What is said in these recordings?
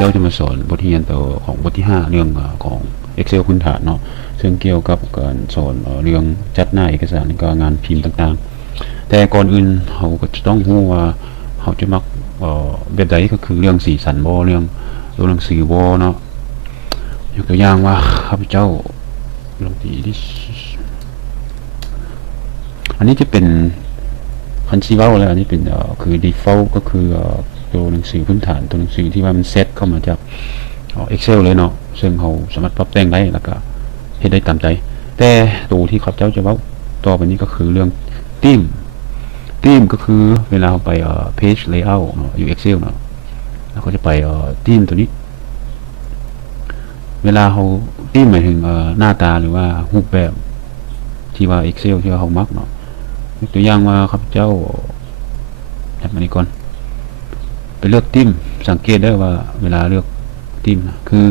เจ้าจะมาสอนบทเรียนตัวของบทที่5เรื่องของ Excel พื้นฐานเนาะซึ่งเกี่ยวกับการสอนเรื่องจัดหน้าเอกสารและก็งานพิมพ์ต่างๆแต่ก่อนอื่นเราก็จะต้องรู้ว่าเราจะมักแบบใดก็คือเรื่องสีสันบ่เรื่องตัวหนังสือบ่เนาะยกตัวอย่างว่าข้าพเจ้าลองตีดิอันนี้จะเป็นคันซีเว้าแล้วอันนี้เป็นคือ default ก็คือตัวหนังสือพื้นฐานตัวหนังสือที่ว่ามันเซตเข้ามาจากExcel เลยเนาะซึ่งเราสามารถปรับแต่งได้แล้วก็เฮ็ดได้ตามใจแต่ตัวที่ข้าพเจ้าจะเว้าต่อไปนี้ก็คือเรื่องธีมก็คือเวลาเราไปpage layout เนาะอยู่ Excel เนาะแล้วก็จะไปธีมตัวนี้เวลาเราธีมหมายถึงหน้าตาหรือว่ารูปแบบที่ว่า Excel ที่ว่าเรามักเนาะยกตัวอย่างว่าข้าพเจ้าจับมานี่ก่อนไปเลือกธีมสังเกตได้ว่าเวลาเลือกธีมนะคือ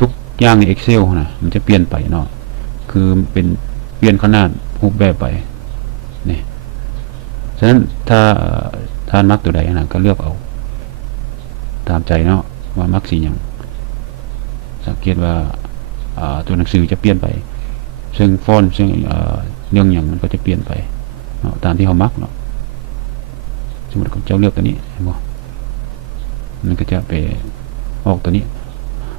ทุกอย่างใน Excel นะมันจะเปลี่ยนไปเนาะคือเป็นเปลี่ยนขนาดรูปแบบไปนี่ฉะนั้นถ้าท่านมักตัวใดนะก็เลือกเอาตามใจเนาะว่ามักสีอย่างสังเกตว่าตัวหนังสือจะเปลี่ยนไปซึ่งฟอนต์ซึ่งเรื่องอย่างมันก็จะเปลี่ยนไปเนาะตามที่เขามักเนาะสมมติเจ้าเลือกตัวนี้เห็นบ่มันก็จะไปออกตัวนี้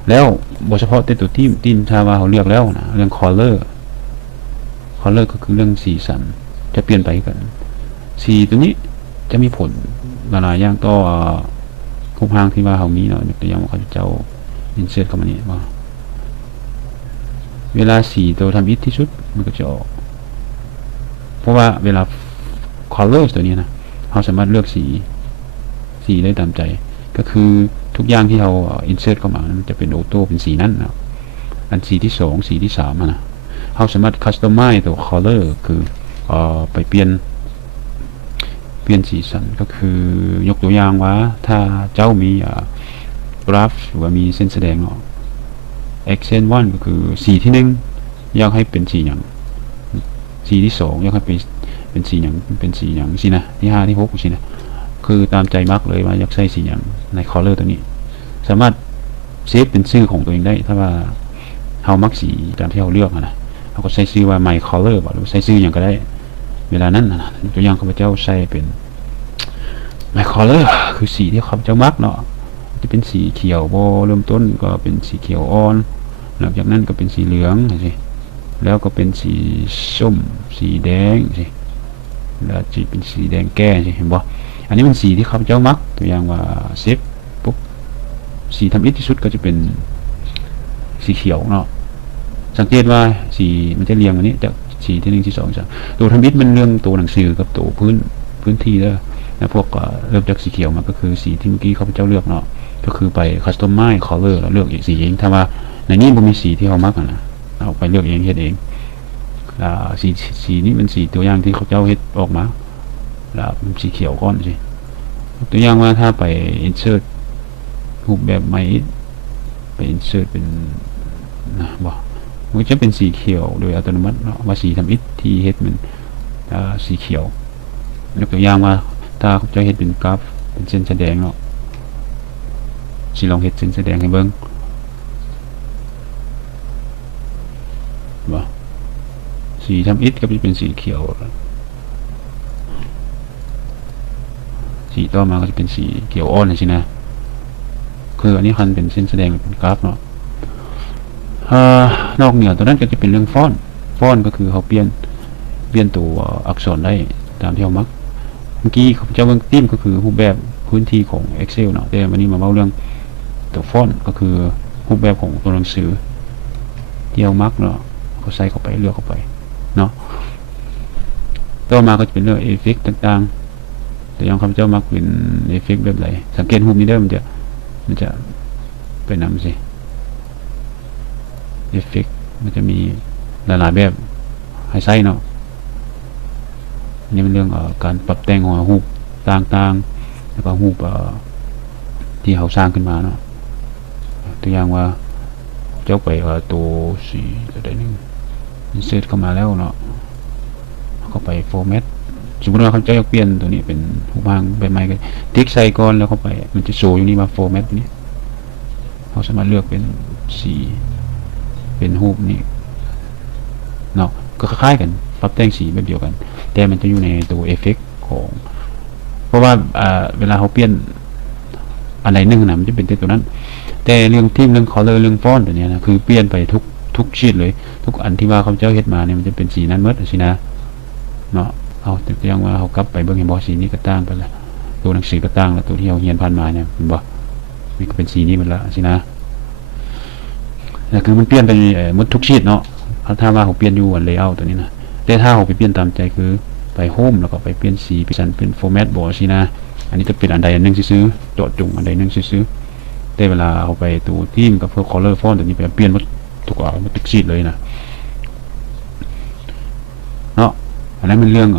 แล้วบทเฉพาะตัวที่ชาวาเขาเลือกแล้วนะเรื่อง color ก็คือเรื่องสีสันจะเปลี่ยนไปกันสีตัวนี้จะมีผลหลายอย่างต่อคุมพางที่ว่าเขามีเนาะตัวอย่างว่าเขาเจ้า insert เข้ามานี่ว่าเวลาสีตัวทำอิทที่สุดมันก็จะออกเพราะว่าเวลา color ตัวนี้นะเขาสามารถเลือกสีได้ตามใจก็คือทุกอย่างที่เรา insert เข้ามามันจะเป็นออโต้เป็นสีนั้นนะอันสีที่2สีที่3นะเราสามารถ customize ตัว color คือไปเปลี่ยนสีสันก็คือยกตัวอย่างว่าถ้าเจ้ามีกราฟหรือว่ามีเส้นแสดงเนาะ accent 1ก็คือสีที่1อยากให้เป็นสีอย่างสีที่2อยากให้เป็นสีอย่างสินะที่5ที่6สินะคือตามใจมักเลยว่าอยากใส่สีอย่างใน color ตัวนี้สามารถเซฟเป็นชื่อของตัวเองได้ถ้าว่าเฮามักสีตามที่เราเลือกนะเราก็ใส่ชื่อว่า my color หรือใส่ชื่ออย่างก็ได้เวลานั้นนะตัวอย่างข้าพเจ้าใส่เป็น my color คือสีที่ข้าพเจ้ามักเนาะจะเป็นสีเขียวโบเริ่มต้นก็เป็นสีเขียวอ่อนหลังจากนั้นก็เป็นสีเหลืองสิแล้วก็เป็นสีส้มสีแดงสิแล้วจะเป็นสีแดงแก่สิเห็นบ่อันนี้เป็นสีที่ข้าพเจ้ามักตัวอย่างว่าเซฟปุ๊บสีทำอิทที่สุดก็จะเป็นสีเขียวเนาะสังเกตว่าสีมันจะเรียงอันนี้จากสีที่1ที่2 3ตัวทำอิทมันเรื่องตัวหนังสือกับตัวพื้นที่แล้วนะพวกเริ่มจากสีเขียวมาก็คือสีที่เมื่อกี้ข้าพเจ้าเลือกเนาะก็คือไป customize color แล้วเลือกอีกสีเองถ้าว่าในนี้มันมีสีที่เรามักนะเอาไปเลือกเองเฮ็ดเองสีนี้เป็นสีตัวอย่างที่ข้าพเจ้าเฮ็ดออกมาแล้วสีเขียวก่อนสิตัวอย่างว่าถ้าไป insert รูปแบบใหม่ไป insert เป็นนะบอกมันจะเป็นสีเขียวโดยอัตโนมัติเนาะว่าสีทำอิฐที่เฮ็ดมันสีเขียวยกตัวอย่างว่าถ้าจะเฮ็ดเป็นกราฟเป็นเส้นแสดงเนาะสิลองเฮ็ดเส้นแสดงให้เบิ่งบ่สีทำอิฐก็จะเป็นสีเขียวสีต่อมาก็จะเป็นสีเขียวอ่อนสินะคืออันนี้คันเป็นเส้นแสดงเป็นกราฟเนาะนอกเหนือตัวนั้นก็จะเป็นเรื่องฟอนต์ก็คือเขาเปลี่ยนตัวอักษรได้ตามที่เรามักเมื่อกี้เขาจะเบิ่งธีมก็คือรูปแบบพื้นที่ของ Excel เนาะแต่วันนี้มาเล่าเรื่องตัวฟอนต์ก็คือรูปแบบของตัวหนังสือที่เรามักเนาะเขาใส่เข้าไปเลือกเข้าไปเนาะต่อมาก็จะเป็นเรื่องเอฟเฟกต์ต่างๆแต่ยังข้าพเจ้ามักเป็นเอฟเฟกต์แบบไหนสังเกตรูปนี้ได้มันจะไปนำสิเอฟเฟกต์มันจะมีหลายๆแบบให้ใส่เนาะนี่เป็นเรื่องการปรับแต่งหัวรูปต่างๆแล้วก็รูปที่เขาสร้างขึ้นมาเนาะตัวอย่างว่าเจ้าไปตัวสีอะไรนึงinsert เข้ามาแล้วเนาะเข้าไป format สมมติว่าเขาจะเปลี่ยนตัวนี้เป็นรูปร่างแบบใหม่ก็ติ๊กใส่ก่อนแล้วเข้าไปมันจะโชว์อยู่นี่ว่า format นี้ เราสามารถเลือกเป็นสีเป็นรูปนี้เนาะก็คล้ายๆกันปรับแต่งสีแบบเดียวกันแต่มันจะอยู่ในตัวเอฟเฟกต์ของเพราะว่าเวลาเขาเปลี่ยนอันใดหนึ่งนะมันจะเป็นตัวนั้นแต่เรื่องทีมเรื่อง color เรื่องฟอนต์ตัวนี้นะคือเปลี่ยนไปทุกชีตเลยทุกอันที่ว่าเขาเจ้าเฮ็ดมาเนี่ยมันจะเป็นสีนั้นหมดสินะเนาะเอาแต่ยังว่าเขากลับไปเบิ่งเห็นบ่สีนี้ก็ต่างไปแล้วตัวหนังสือก็ต่างแล้วตัวที่เราเรียนผ่านมาเนี่ยเห็นบ่นี่ก็เป็นสีนี้หมดแล้วสินะแต่คือมันเปลี่ยนไปหมดทุกชีตเนาะถ้าว่าเขาเปลี่ยนอยู่อันเลเยอร์ตัวนี้นะแต่ถ้าเขาไปเปลี่ยนตามใจคือไปโฮมแล้วก็ไปเปลี่ยนสีเปลี่ยนเป็นฟอร์แมตบ่สินะอันนี้จะเป็นอันใดอันหนึ่งซื้อโจทย์จุงอันใดหนึ่งซื้อได้เวลาเอาไปตัวทีมกับพวก color font ตัวนี้ไปเปลี่ยนหมดทุกชีตเลยนะเนาะอันนั้นเป็นเรื่อง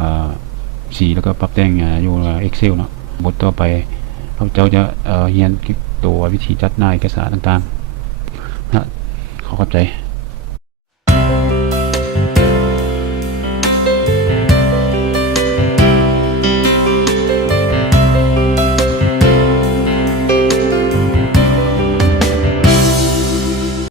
สีแล้วก็ปรับแต่งอยู่ Excel เนาะบทต่อไปเราจะเรียนตัววิธีจัดหน้าเอกสารต่างๆนะขอเข้าใจ